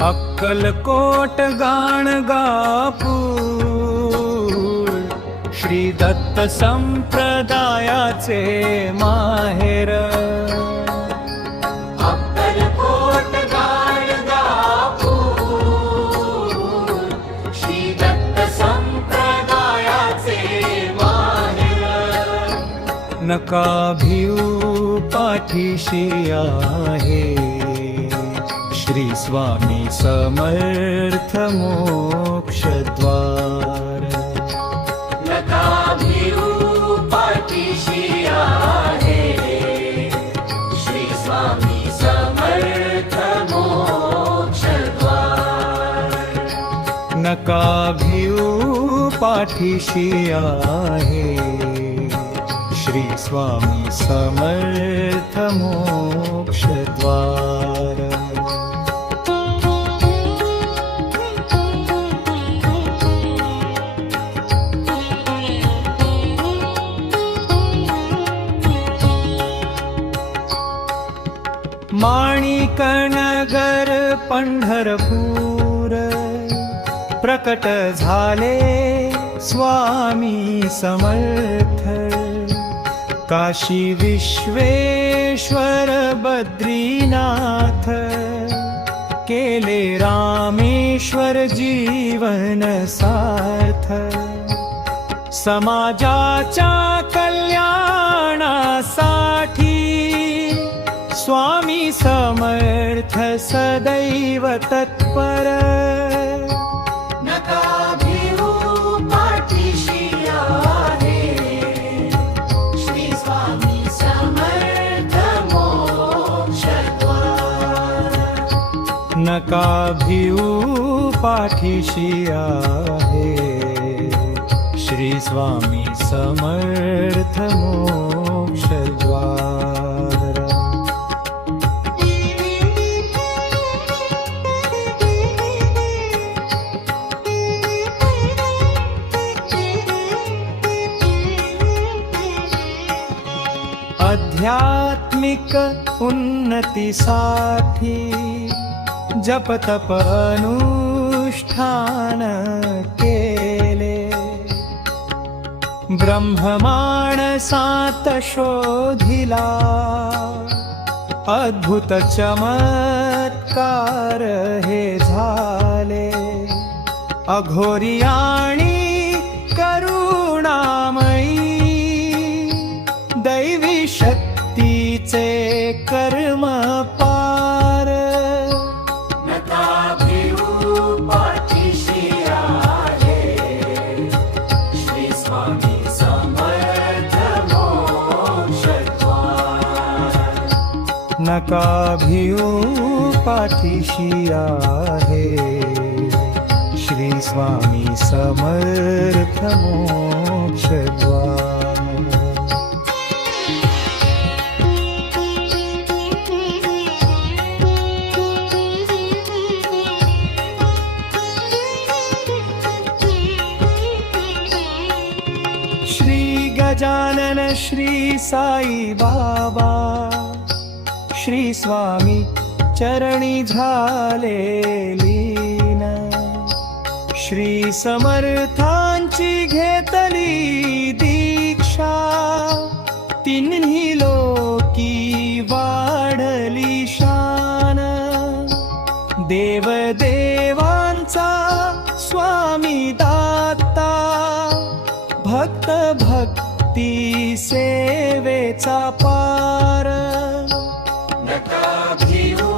अक्कलकोट गाणगापूर श्री दत्त संप्रदायाचे माहेर. अक्कलकोट गाणगापूर श्री दत्त संप्रदायाचे माहेर. नका भिऊ पाठीशी आहे श्री स्वामी समर्थ मोक्षद्वार. नका भिऊ पाठीशी आहे श्री स्वामी समर्थ मोक्षद्वार. नका भिऊ पाठीशी आहे श्री स्वामी समर्थ मोक्षद्वार. माणिकनगर पंढरपूर प्रकट झाले स्वामी समर्थ. काशी विश्वेश्वर बद्रीनाथ केले रामेश्वर जीवन सार्थ. समाजाच्या कल्याणासाठी स्वामी समर्थ सदैव तत्पर. नका भिऊ पाठीशी आहे श्री स्वामी समर्थ मोक्षद्वार. नका भिऊ पाठीशी आहे श्री स्वामी समर्थ मोक्षद्वार. आध्यात्मिक उन्नतीसाठी जप तप अनुष्ठान केले. ब्रह्ममानसात शोधिला अद्भुत चमत्कार हे झाले. अघोरी आणि करुणामयी दैवी शक्तीचे कर्म पार. नका भिऊ पाठीशी आहे श्री स्वामी समर्थ मोक्षद्वार. नका भिऊ पाठीशी आहे श्री स्वामी समर्थ मोक्षद्वार. श्री गजानन श्री साई बाबा श्री स्वामी चरणी झाले लीन. श्री समर्थांची घेतली दीक्षा तिन्ही लोकी वाढली शान. देवदेवांचा स्वामी दाता भक्त भक्ती सेवेचा पार. नका भिऊ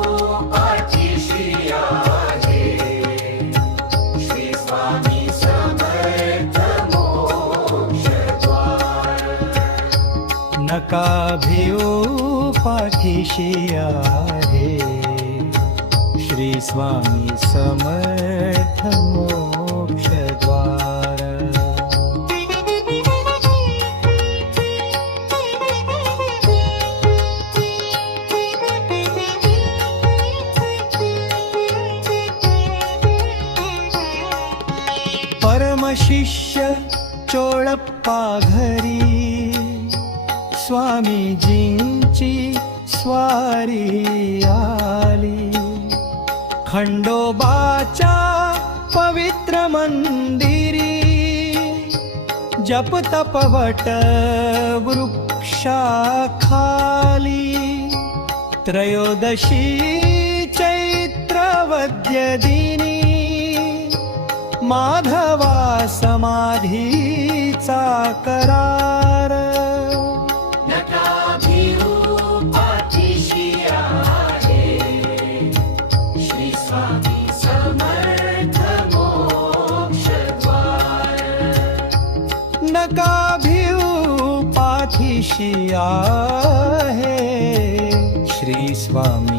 पाठीशी आहे श्री स्वामी समर्थ मोक्षद्वार. नका भिऊ पाठीशी आहे श्री स्वामी समर्थ मोक्षद्वार. परमशिष्य चोळप्पा घरी स्वामीजींची स्वारी आली. खंडोबाच्या पवित्र मंदिरी जप तपवट वृक्षाखाली त्रयोदशी चैत्रवद्य दिनी माधवा समाधीचा करार नका भिऊ पाठीशी आहे श्री स्वामी समर्थ मोक्षद्वार नका भिऊ पाठीशी आहे श्री स्वामी